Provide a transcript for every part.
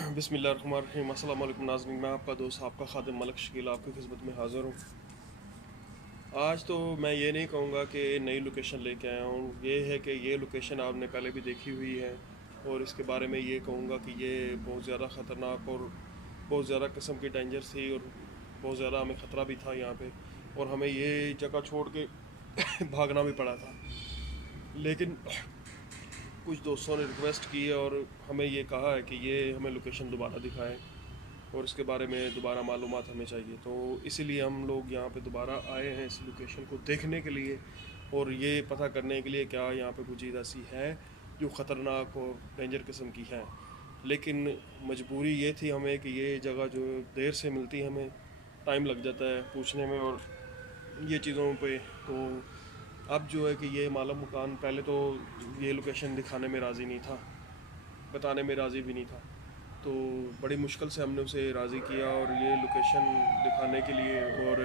बिस्मिल्लाहिर्रहमानिर्रहीम। अस्सलाम वालेकुम नाज़रीन, मैं आपका दोस्त आपका खादिम मलक शकील आपकी खिदमत में हाज़िर हूँ। आज तो मैं ये नहीं कहूँगा कि नई लोकेशन लेके आया हूँ, ये है कि ये लोकेशन आपने पहले भी देखी हुई है और इसके बारे में ये कहूँगा कि ये बहुत ज़्यादा ख़तरनाक और बहुत ज़्यादा किस्म की डेंजर थी और बहुत ज़्यादा हमें ख़तरा भी था यहाँ पे, और हमें ये जगह छोड़ के भागना भी पड़ा था। लेकिन कुछ दोस्तों ने रिक्वेस्ट की है और हमें ये कहा है कि ये हमें लोकेशन दोबारा दिखाएं और इसके बारे में दोबारा मालूमात हमें चाहिए, तो इसीलिए हम लोग यहाँ पे दोबारा आए हैं इस लोकेशन को देखने के लिए और ये पता करने के लिए क्या यहाँ पे कोई चीज़ ऐसी है जो ख़तरनाक और डेंजर किस्म की है। लेकिन मजबूरी ये थी हमें कि ये जगह जो देर से मिलती है, हमें टाइम लग जाता है पूछने में और ये चीज़ों पे। तो अब जो है कि ये मालूम मकान पहले तो ये लोकेशन दिखाने में राज़ी नहीं था, बताने में राज़ी भी नहीं था, तो बड़ी मुश्किल से हमने उसे राज़ी किया और ये लोकेशन दिखाने के लिए। और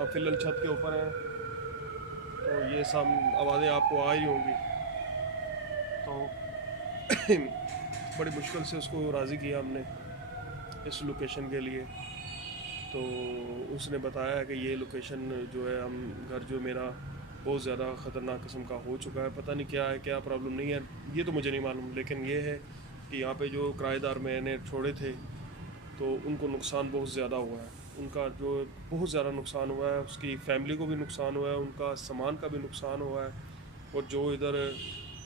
अब फिलहाल छत के ऊपर हैं तो ये सब आवाज़ें आपको आ ही होंगी, तो बड़ी मुश्किल से उसको राज़ी किया हमने इस लोकेशन के लिए। तो उसने बताया कि ये लोकेशन जो है, हम घर जो मेरा बहुत ज़्यादा ख़तरनाक किस्म का हो चुका है, पता नहीं क्या है, क्या प्रॉब्लम नहीं है ये तो मुझे नहीं मालूम, लेकिन ये है कि यहाँ पे जो किराएदार मैंने छोड़े थे तो उनको नुकसान बहुत ज़्यादा हुआ है, उनका जो बहुत ज़्यादा नुकसान हुआ है, उसकी फ़ैमिली को भी नुकसान हुआ है, उनका सामान का भी नुकसान हुआ है, और जो इधर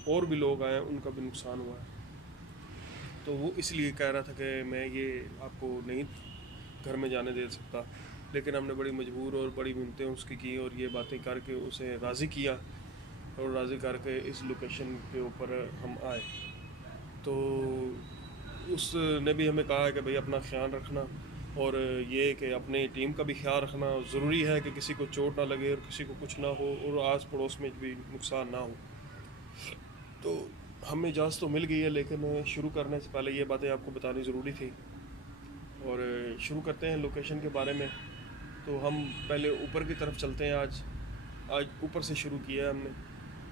और भी लोग आए उनका भी नुकसान हुआ है। तो वो इसलिए कह रहा था कि मैं ये आपको नहीं घर में जाने दे सकता, लेकिन हमने बड़ी मजबूर और बड़ी मिन्नतें उसकी की और ये बातें करके उसे राज़ी किया और राज़ी करके इस लोकेशन के ऊपर हम आए। तो उसने भी हमें कहा है कि भाई अपना ख्याल रखना और ये कि अपनी टीम का भी ख्याल रखना ज़रूरी है कि किसी को चोट ना लगे और किसी को कुछ ना हो और आस पड़ोस में भी नुकसान ना हो। तो हमें इजाज़त तो मिल गई है, लेकिन शुरू करने से पहले ये बातें आपको बतानी ज़रूरी थी। और शुरू करते हैं लोकेशन के बारे में। तो हम पहले ऊपर की तरफ चलते हैं। आज ऊपर से शुरू किया है हमने,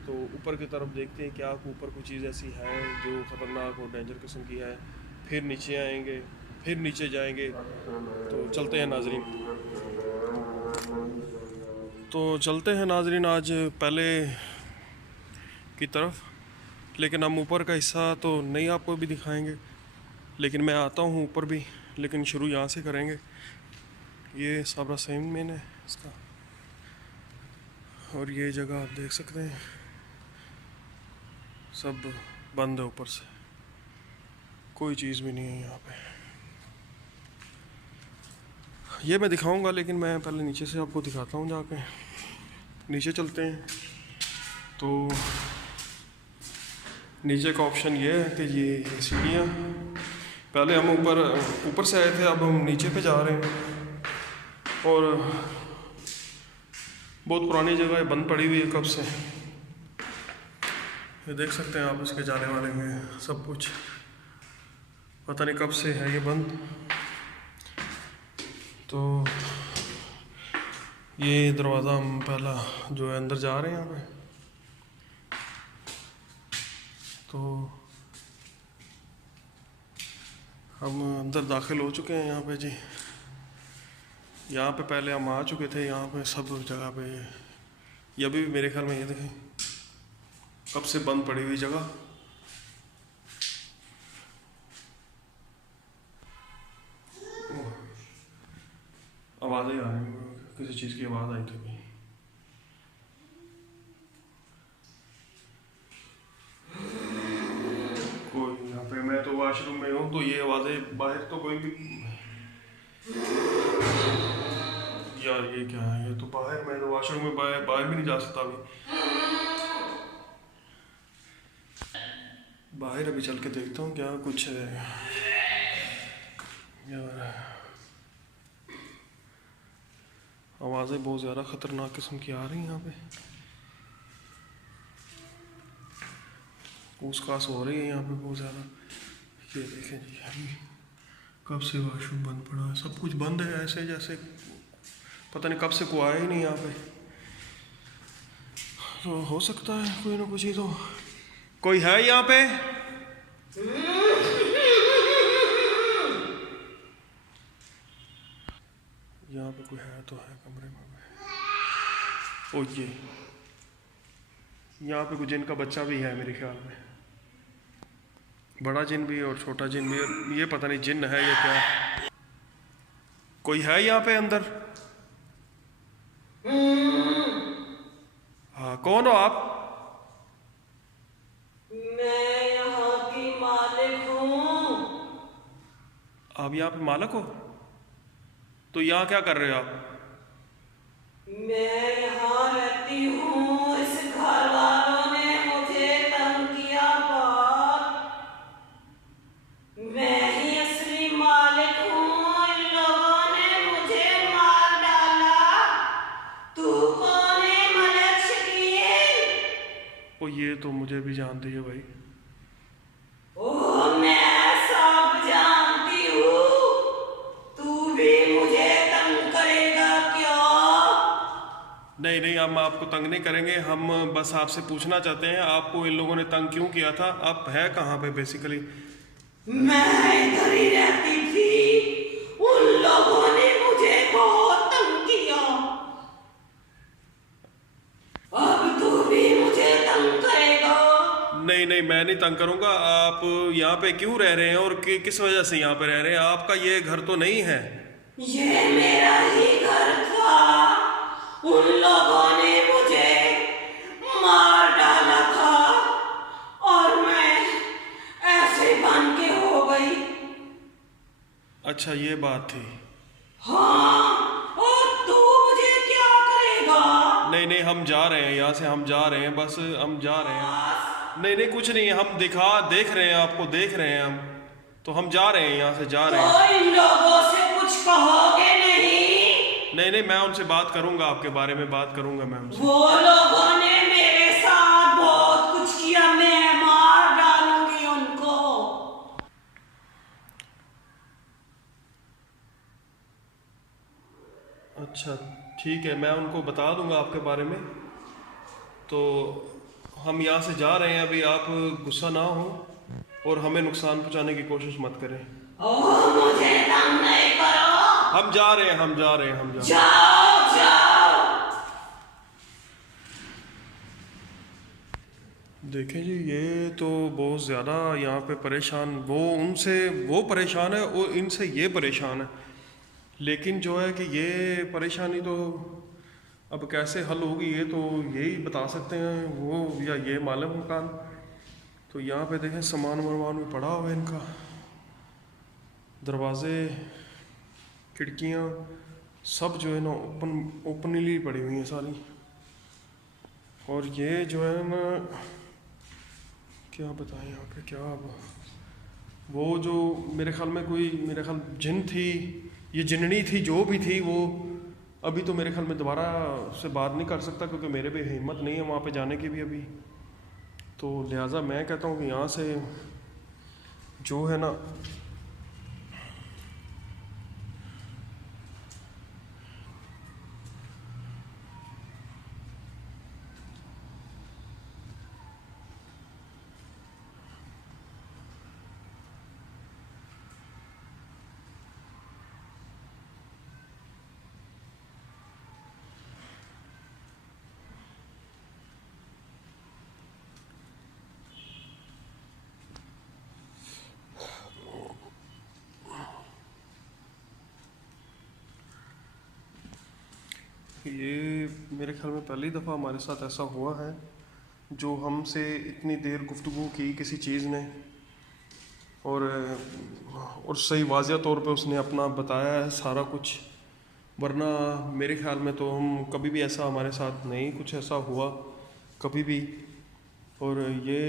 तो ऊपर की तरफ देखते हैं क्या ऊपर कोई चीज़ ऐसी है जो ख़तरनाक और डेंजर किस्म की है। फिर नीचे आएंगे, फिर नीचे जाएंगे। तो चलते हैं नाजरीन। तो चलते हैं नाजरीन आज पहले की तरफ, लेकिन हम ऊपर का हिस्सा तो नहीं आपको भी दिखाएंगे, लेकिन मैं आता हूँ ऊपर भी, लेकिन शुरू यहाँ से करेंगे। ये साबरा सैम में है इसका, और ये जगह आप देख सकते हैं सब बंद है, ऊपर से कोई चीज़ भी नहीं है यहाँ पे। ये मैं दिखाऊंगा, लेकिन मैं पहले नीचे से आपको दिखाता हूँ जाके। नीचे चलते हैं। तो नीचे का ऑप्शन ये है कि ये सीढ़ियाँ, पहले हम ऊपर से आए थे, अब हम नीचे पे जा रहे हैं। और बहुत पुरानी जगह है, बंद पड़ी हुई है कब से, ये देख सकते हैं आप। इसके जाने वाले में सब कुछ पता नहीं कब से है ये बंद। तो ये दरवाज़ा हम पहला जो है अंदर जा रहे हैं यहाँ पे। तो हम अंदर दाखिल हो चुके हैं यहाँ पे जी। यहाँ पे पहले हम आ चुके थे, यहाँ पे सब जगह पे ये अभी भी मेरे ख्याल में ये देखें कब से बंद पड़ी हुई जगह। आवाज़ें आ रही हैं, किसी चीज़ की आवाज़ आई थी। कोई यहाँ पे, मैं तो वॉशरूम में हूँ, तो ये आवाज़ें बाहर तो कोई भी, यार ये क्या है, ये तो बाहर, मैं तो वॉशरूम में बाहर भी नहीं जा सकता अभी। बाहर अभी चल के देखता हूँ क्या कुछ है यार। आवाज़ें बहुत ज़्यादा ख़तरनाक किस्म की आ रही हैं यहाँ पे, पूछताछ हो रही है यहाँ पे बहुत ज़्यादा। ये देखें जी, कब से वॉशरूम बंद पड़ा है, सब कुछ बंद है, ऐसे जैसे पता नहीं कब से कोई आया ही नहीं यहाँ पे। तो हो सकता है कोई ना कुछ ही, तो कोई है यहाँ पे। पे कोई है तो है कमरे में। ओ ये यहाँ पे कोई जिन का बच्चा भी है मेरे ख्याल में, बड़ा जिन भी और छोटा जिन भी, और ये पता नहीं जिन है या क्या। कोई है यहाँ पे अंदर? हाँ, कौन हो आप? मैं यहाँ की मालिक हूँ। आप यहाँ पे मालिक हो? तो यहाँ क्या कर रहे हो आप? मैं यहाँ रहती हूँ, इस घर वालों ने मुझे तंग किया बहुत। मैं ही असली मालिक हूँ, इन लोगों ने मुझे मार डाला। तू कौन है मलक शकील? ओ ये तो मुझे भी जानती है भाई। ओह, मैं सब जानती हूँ। तू भी मुझे तंग करेगा क्या? नहीं नहीं, हम आपको तंग नहीं करेंगे, हम बस आपसे पूछना चाहते हैं आपको इन लोगों ने तंग क्यों किया था? आप है कहाँ पे बेसिकली? मैं इधर ही रहती थी, उन लोगों ने मुझे बहुत तंग किया। अब तू भी मुझे तंग करेगा? नहीं नहीं, मैं नहीं तंग करूंगा। आप यहाँ पे क्यों रह रहे हैं और किस वजह से यहाँ पे रह रहे हैं? आपका ये घर तो नहीं है। ये मेरा ही घर था, उन लोगों ने मुझे मार डाला था और मैं ऐसे बन के हो गई। अच्छा ये बात थी। हाँ, और तू मुझे क्या करेगा? नहीं नहीं, हम जा रहे हैं यहाँ से, हम जा रहे हैं, बस हम जा रहे हैं। नहीं नहीं कुछ नहीं, हम देख रहे हैं, आपको देख रहे हैं हम, तो हम जा रहे हैं यहाँ से, जा रहे हैं। तो इन लोगों से कुछ कहोगे नहीं? नहीं नहीं, मैं उनसे बात करूंगा, आपके बारे में बात करूंगा मैं उनसे। वो लोगों ने मेरे साथ बहुत कुछ किया, मैं मार डालूंगी उनको। अच्छा ठीक है, मैं उनको बता दूंगा आपके बारे में। तो हम यहाँ से जा रहे हैं अभी, आप गुस्सा ना हो और हमें नुकसान पहुँचाने की कोशिश मत करें। ओह, मुझे तंग नहीं करो। हम जा रहे हैं, हम जा रहे हैं, हम जा रहे हैं। जाओ जाओ। देखें जी, ये तो बहुत ज़्यादा यहाँ पे परेशान, वो परेशान है और इनसे ये परेशान है। लेकिन जो है कि ये परेशानी तो अब कैसे हल होगी ये तो यही बता सकते हैं वो या ये मालिक मकान। तो यहाँ पे देखें सामान वामान भी पड़ा हुआ है इनका, दरवाजे खिड़कियाँ सब जो है ना ओपनली पड़ी हुई हैं सारी। और ये जो है ना, क्या बताएं यहाँ पे क्या, वो जो मेरे ख्याल जिन थी, ये जिननी थी, जो भी थी वो अभी तो मेरे ख्याल में दोबारा से बात नहीं कर सकता, क्योंकि मेरे पे हिम्मत नहीं है वहाँ पे जाने की भी अभी। तो लिहाजा मैं कहता हूँ कि यहाँ से जो है ना, ये मेरे ख्याल में पहली दफ़ा हमारे साथ ऐसा हुआ है, जो हमसे इतनी देर गुफ्तगू की किसी चीज़ ने और सही वाज़िया तौर पे उसने अपना बताया है सारा कुछ। वरना मेरे ख्याल में तो हम कभी भी ऐसा हमारे साथ नहीं कुछ ऐसा हुआ कभी भी। और ये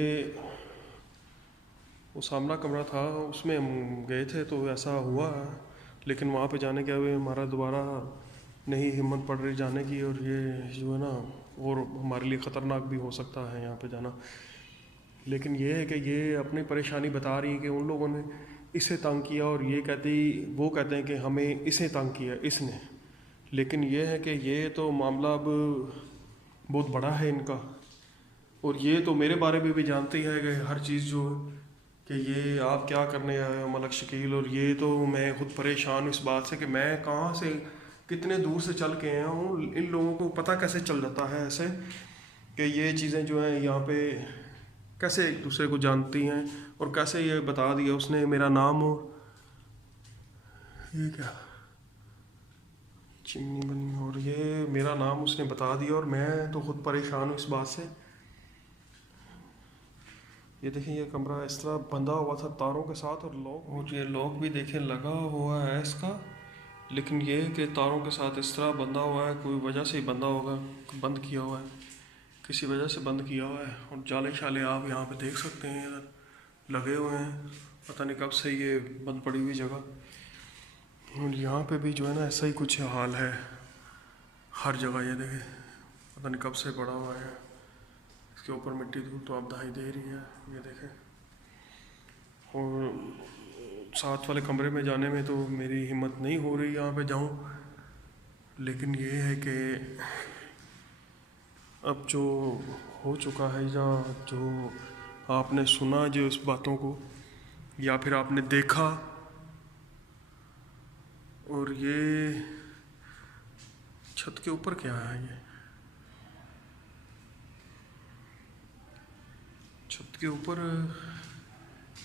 वो सामना कमरा था, उसमें हम गए थे तो ऐसा हुआ, लेकिन वहाँ पे जाने के अभी हमारा दोबारा नहीं हिम्मत पड़ रही जाने की। और ये जो है ना, और हमारे लिए ख़तरनाक भी हो सकता है यहाँ पे जाना। लेकिन ये है कि ये अपनी परेशानी बता रही है कि उन लोगों ने इसे तंग किया, और वो कहते हैं कि हमें इसे तंग किया इसने। लेकिन ये है कि ये तो मामला अब बहुत बड़ा है इनका, और ये तो मेरे बारे में भी जानते ही है कि हर चीज़ जो कि ये आप क्या करने आए हो मलक शकील। और ये तो मैं खुद परेशान हूँ इस बात से कि मैं कहाँ से कितने दूर से चल के आया हूँ, इन लोगों को पता कैसे चल जाता है ऐसे कि ये चीज़ें जो हैं यहाँ पे कैसे एक दूसरे को जानती हैं, और कैसे ये बता दिया उसने मेरा नाम, और ये क्या चिमनी बनी, और ये मेरा नाम उसने बता दिया, और मैं तो खुद परेशान हूँ इस बात से। ये देखिए ये कमरा इस तरह बंधा हुआ था तारों के साथ, और लॉक, और ये लॉक भी देखें लगा हुआ है इसका, लेकिन ये कि तारों के साथ इस तरह बंधा हुआ है, कोई वजह से ही बंधा होगा, बंद किया हुआ है, किसी वजह से बंद किया हुआ है। और जाले शाले आप यहाँ पे देख सकते हैं इधर लगे हुए हैं, पता नहीं कब से ये बंद पड़ी हुई जगह। और यहाँ पे भी जो है ना ऐसा ही कुछ हाल है हर जगह, ये देखें पता नहीं कब से पड़ा हुआ है, इसके ऊपर मिट्टी धूल तो अब दिखाई दे रही है, ये देखें। और साथ वाले कमरे में जाने में तो मेरी हिम्मत नहीं हो रही यहाँ पे जाऊँ, लेकिन ये है कि अब जो हो चुका है, या जो आपने सुना जो इस बातों को, या फिर आपने देखा, और ये छत के ऊपर क्या है, ये छत के ऊपर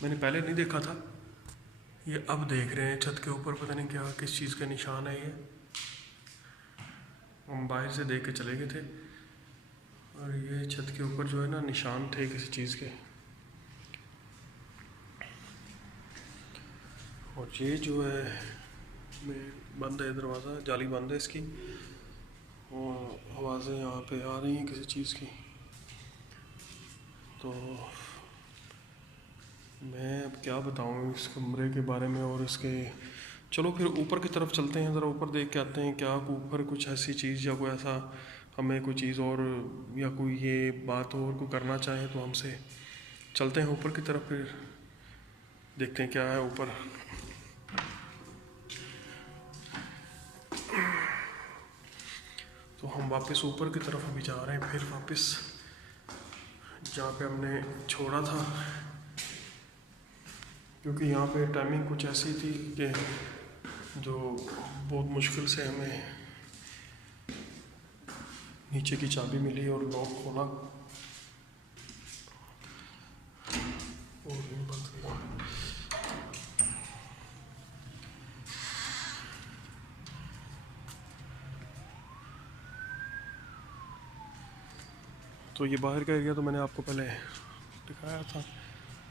मैंने पहले नहीं देखा था, ये अब देख रहे हैं छत के ऊपर, पता नहीं क्या किस चीज़ का निशान है ये, हम बाहर से देख के चले गए थे, और ये छत के ऊपर जो है ना निशान थे किसी चीज़ के। और ये जो है बंद है दरवाज़ा, जाली बंद है इसकी, और आवाज़ें यहाँ पे आ रही हैं किसी चीज़ की। तो मैं अब क्या बताऊँ इस कमरे के बारे में और इसके, चलो फिर ऊपर की तरफ चलते हैं, ज़रा ऊपर देख के आते हैं, क्या ऊपर कुछ ऐसी चीज़ या कोई ऐसा हमें कोई चीज़ और, या कोई ये बात और को करना चाहे तो हमसे। चलते हैं ऊपर की तरफ, फिर देखते हैं क्या है ऊपर। तो हम वापस ऊपर की तरफ अभी जा रहे हैं, फिर वापस जहाँ पे हमने छोड़ा था, क्योंकि यहाँ पे टाइमिंग कुछ ऐसी थी कि जो बहुत मुश्किल से हमें नीचे की चाबी मिली और लॉक खोला, और बंद किया। तो ये बाहर का एरिया तो मैंने आपको पहले दिखाया था।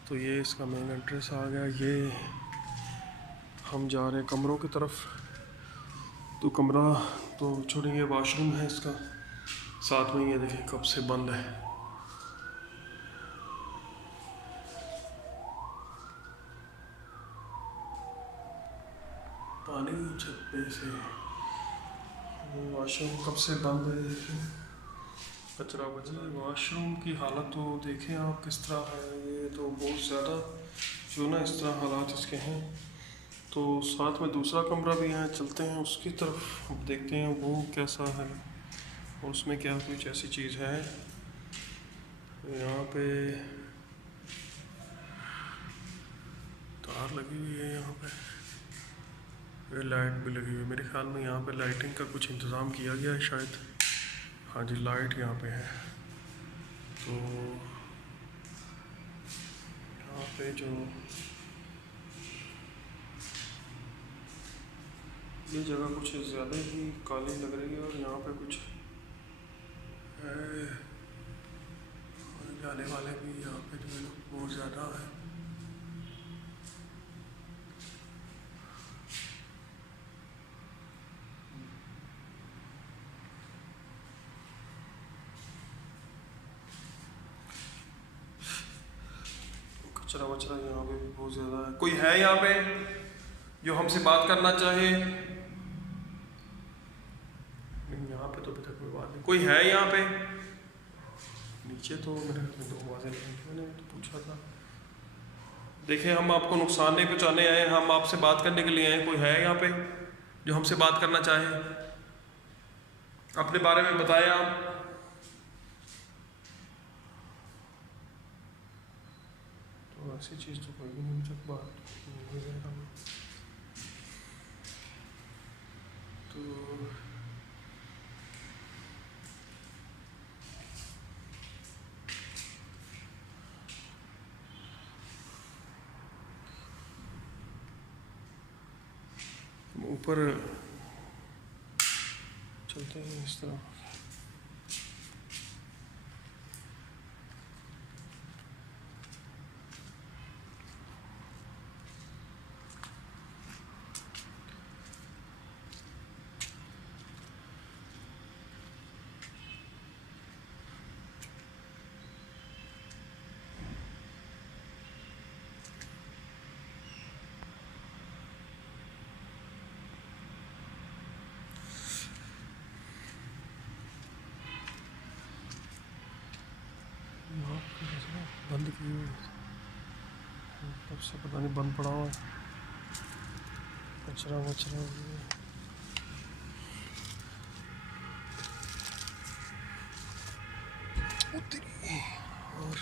तो ये इसका मेन एंट्रेंस आ गया, ये हम जा रहे हैं कमरों की तरफ। तो कमरा तो छोड़ेंगे, वॉशरूम है इसका साथ में, ये देखें कब से बंद है। पानी छत पे से, वॉशरूम कब से बंद है, कचरा बचा। वॉशरूम की हालत तो देखें आप किस तरह है, ये तो बहुत ज़्यादा जो ना इस तरह हालात इसके हैं। तो साथ में दूसरा कमरा भी है, चलते हैं उसकी तरफ, देखते हैं वो कैसा है, और उसमें क्या कुछ ऐसी चीज़ है। यहाँ पे तार लगी हुई है, यहाँ पे ये लाइट भी लगी हुई है, मेरे ख्याल में यहाँ पे लाइटिंग का कुछ इंतज़ाम किया गया है शायद। हाँ जी लाइट यहाँ पे है। तो यहाँ पे जो ये जगह कुछ ज़्यादा ही काली लग रही है, और यहाँ पे कुछ है, जाने वाले भी यहाँ पे जो है बहुत ज़्यादा है। कचरा वचरा यहाँ पे भी बहुत ज़्यादा है। कोई है यहाँ पे जो हमसे बात करना चाहे? यहाँ पे तो अभी तक कोई बात नहीं। कोई है यहाँ पे? नीचे तो मेरे में 2 आवाज़ें लगी, मैंने तो पूछा था। देखें हम आपको नुकसान नहीं पहुँचाने आए, हम आपसे बात करने के लिए आए। कोई है यहाँ पे जो हमसे बात करना चाहे? अपने बारे में बताएं आप। तो ऐसी चीज़ तो कोई भी नहीं तक बात नहीं है। तो ऊपर चलते हैं इस तरह। बंद की हुई तब से पता नहीं बंद पड़ा हुआ है, कचरा वचरा उतरी। और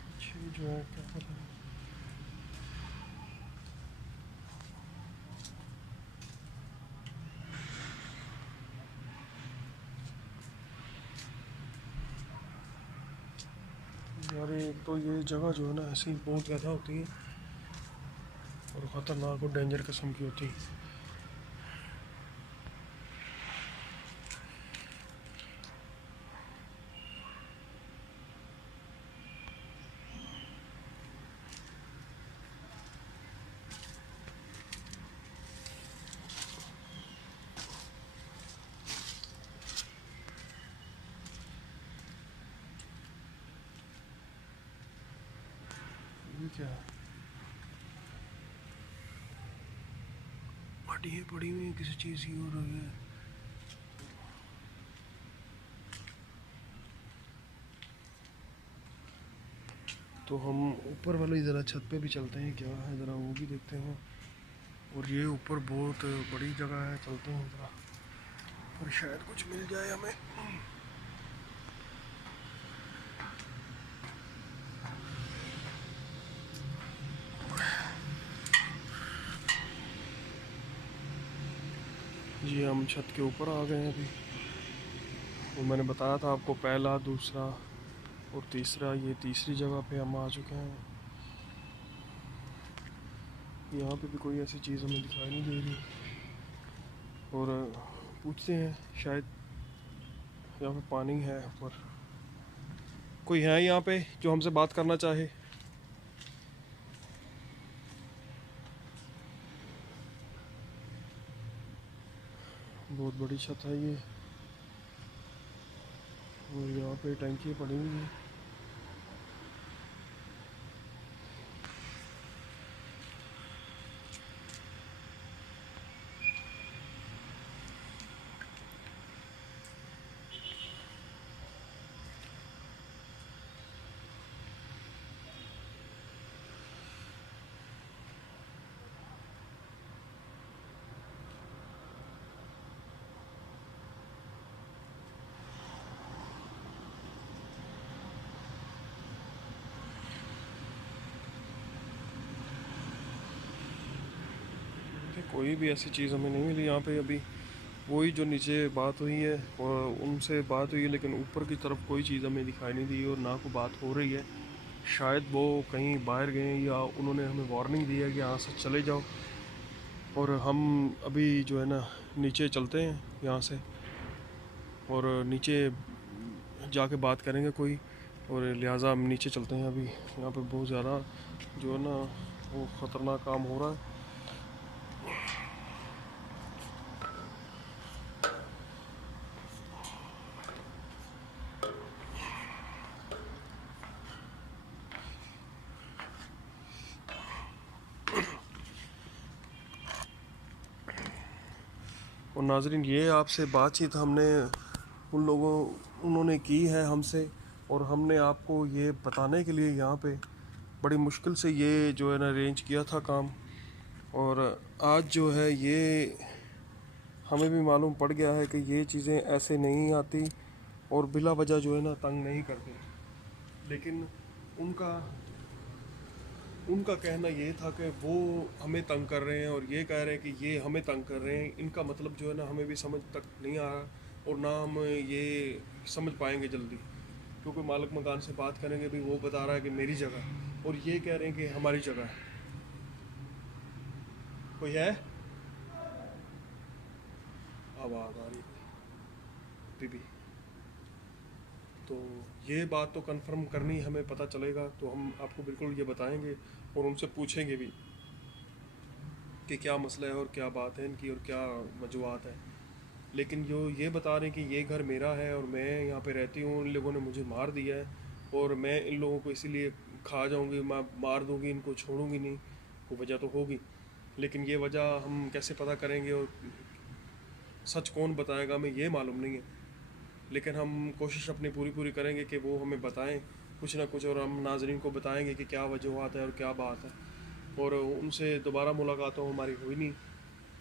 पीछे जो है क्या पता नहीं। यार एक तो ये जगह जो है ना ऐसी बहुत ज़्यादा होती है और ख़तरनाक और डेंजर किस्म की होती है। ये क्या है? हड्डियाँ पड़ी हुई हैं किसी चीज़ की और ये तो हम ऊपर वाली ज़रा छत पे भी चलते हैं, क्या है ज़रा वो भी देखते हैं। और ये ऊपर बहुत बड़ी जगह है, चलते हैं ज़रा और शायद कुछ मिल जाए हमें। जी हम छत के ऊपर आ गए हैं अभी। वो मैंने बताया था आपको, पहला, दूसरा और तीसरा, ये तीसरी जगह पे हम आ चुके हैं। यहाँ पे भी कोई ऐसी चीज़ हमें दिखाई नहीं दे रही और पूछते हैं, शायद यहाँ पे पानी है ऊपर। कोई है यहाँ पे जो हमसे बात करना चाहे? बहुत बड़ी छत है ये और यहाँ पे टंकी पड़ी हुई है। कोई भी ऐसी चीज़ हमें नहीं मिली यहाँ पे अभी। वही जो नीचे बात हुई है और उनसे बात हुई है, लेकिन ऊपर की तरफ कोई चीज़ हमें दिखाई नहीं दी और ना कोई बात हो रही है। शायद वो कहीं बाहर गए या उन्होंने हमें वार्निंग दी है कि यहाँ से चले जाओ। और हम अभी जो है ना नीचे चलते हैं यहाँ से और नीचे जाके बात करेंगे कोई, और लिहाजा हम नीचे चलते हैं अभी। यहाँ पे बहुत ज़्यादा जो है ना वो ख़तरनाक काम हो रहा है। और नाजरीन, ये आपसे बातचीत हमने उन्होंने की है हमसे, और हमने आपको ये बताने के लिए यहाँ पे बड़ी मुश्किल से ये जो है ना अरेंज किया था काम। और आज जो है ये हमें भी मालूम पड़ गया है कि ये चीज़ें ऐसे नहीं आती और बिला वजह जो है ना तंग नहीं करते। लेकिन उनका उनका कहना ये था कि वो हमें तंग कर रहे हैं और ये कह रहे हैं कि ये हमें तंग कर रहे हैं। इनका मतलब जो है ना हमें भी समझ तक नहीं आ रहा और ना हम ये समझ पाएंगे जल्दी, क्योंकि मालिक मकान से बात करेंगे भी वो बता रहा है कि मेरी जगह, और ये कह रहे हैं कि हमारी जगह है। कोई है? आवाज़ आ रही है बीबी। तो ये बात तो कंफर्म करनी हमें पता चलेगा तो हम आपको बिल्कुल ये बताएंगे और उनसे पूछेंगे भी कि क्या मसला है और क्या बात है इनकी और क्या वजूहत है। लेकिन जो ये बता रहे हैं कि ये घर मेरा है और मैं यहाँ पे रहती हूँ, इन लोगों ने मुझे मार दिया है और मैं इन लोगों को इसीलिए खा जाऊँगी, मैं मार दूँगी, इनको छोड़ूंगी नहीं, वो वजह तो होगी। लेकिन ये वजह हम कैसे पता करेंगे और सच कौन बताएगा हमें ये मालूम नहीं है। लेकिन हम कोशिश अपनी पूरी करेंगे कि वो हमें बताएं कुछ ना कुछ, और हम नाजरीन को बताएंगे कि क्या वजूहत है और क्या बात है। और उनसे दोबारा मुलाकात तो हमारी हुई नहीं,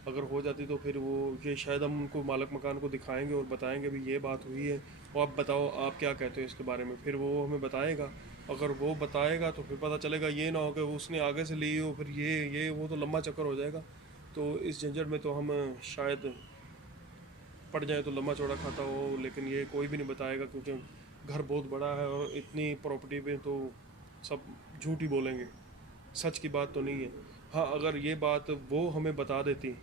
अगर हो जाती तो फिर वो ये शायद हम उनको मालिक मकान को दिखाएंगे और बताएंगे भी ये बात हुई है, और आप बताओ आप क्या कहते हो इसके बारे में। फिर वो हमें बताएगा, अगर वो बताएगा तो फिर पता चलेगा। ये ना हो कि उसने आगे से ली हो फिर ये वो तो लंबा चक्कर हो जाएगा। तो इस झंझट में तो हम शायद पड़ जाए तो लंबा चौड़ा खाता हो, लेकिन ये कोई भी नहीं बताएगा क्योंकि घर बहुत बड़ा है और इतनी प्रॉपर्टी पे तो सब झूठ ही बोलेंगे, सच की बात तो नहीं है। हाँ, अगर ये बात वो हमें बता देती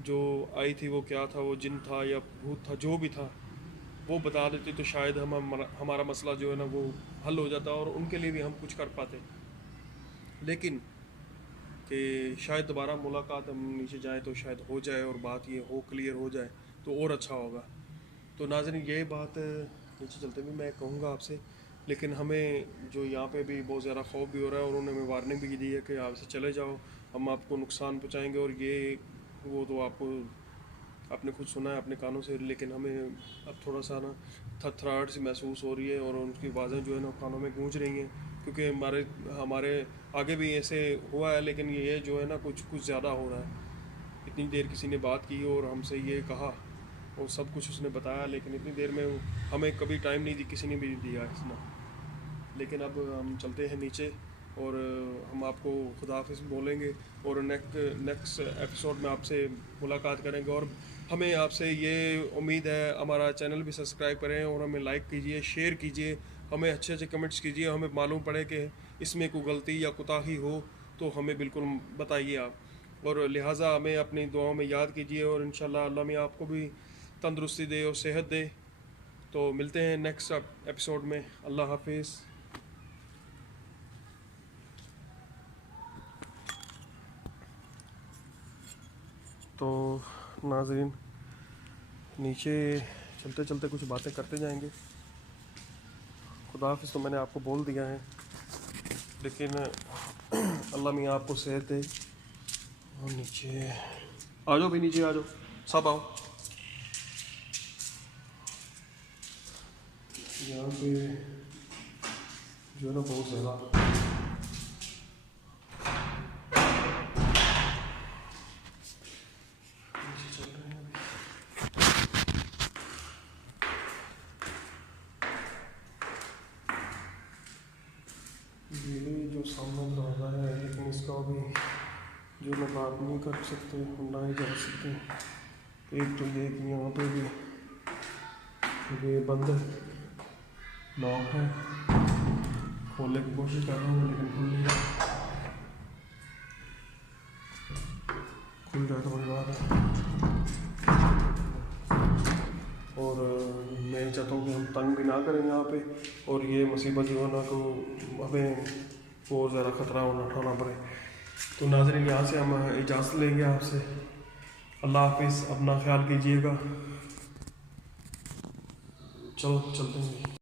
जो आई थी वो क्या था, वो जिन था या भूत था, जो भी था वो बता देती तो शायद हमारा मसला जो है ना वो हल हो जाता और उनके लिए भी हम कुछ कर पाते। लेकिन कि शायद दोबारा मुलाकात हम नीचे जाएं तो शायद हो जाए और बात ये हो क्लियर हो जाए तो और अच्छा होगा। तो नाज़रीन, ये बात नीचे चलते भी मैं कहूँगा आपसे, लेकिन हमें जो यहाँ पे भी बहुत ज़्यादा खौफ भी हो रहा है और उन्होंने हमें वार्निंग भी दी है कि यहाँ से चले जाओ, हम आपको नुकसान पहुँचाएंगे। और ये वो तो आपने खुद सुना है अपने कानों से, लेकिन हमें अब थोड़ा सा ना थरथराहट सी महसूस हो रही है और उनकी आवाज़ें जो है ना कानों में गूंज रही हैं, क्योंकि हमारे आगे भी ऐसे हुआ है, लेकिन ये जो है ना कुछ ज़्यादा हो रहा है। इतनी देर किसी ने बात की और हमसे ये कहा और सब कुछ उसने बताया, लेकिन इतनी देर में हमें कभी टाइम नहीं दी, किसी ने भी नहीं दिया इतना। लेकिन अब हम चलते हैं नीचे और हम आपको खुदा हाफिज़ बोलेंगे और नेक्स्ट एपिसोड में आपसे मुलाकात करेंगे। और हमें आपसे ये उम्मीद है, हमारा चैनल भी सब्सक्राइब करें और हमें लाइक कीजिए, शेयर कीजिए, हमें अच्छे कमेंट्स कीजिए। हमें मालूम पड़े कि इसमें कोई गलती या कोताही हो तो हमें बिल्कुल बताइए आप, और लिहाजा हमें अपनी दुआओं में याद कीजिए। और इंशाल्लाह अल्लाह में आपको भी तंदुरुस्ती दे और सेहत दे। तो मिलते हैं नेक्स्ट एपिसोड में। अल्लाह हाफिज़। तो नाज़रीन, नीचे चलते चलते कुछ बातें करते जाएंगे। खुदा हाफिज़ तो मैंने आपको बोल दिया है, लेकिन अल्लाह मियाँ आपको सेहत दे। और नीचे आ जाओ भी, नीचे आ जाओ, सब आओ। यहाँ पे जो है ना बहुत ज़्यादा ये जो सामने दरवाज़ा है, लेकिन इसका भी जो लोग बात नहीं कर सकते ना ही जा सकते। एक तो ये कि यहाँ पे भी ये बंद लॉक है, खोलने की कोशिश कर रहा हूँ लेकिन खुल नहीं रहा। खुल जाए तो बड़ी बात है। और मैं चाहता हूँ कि हम तंग भी ना करें यहाँ पे, और ये मुसीबत जो है ना तो हमें बहुत ज़्यादा ख़तरा होना उठाना पड़े। तो नाज़रीन, यहाँ से हम इजाज़त लेंगे आपसे। अल्लाह हाफिज़, अपना ख्याल कीजिएगा। चलो चलते हैं।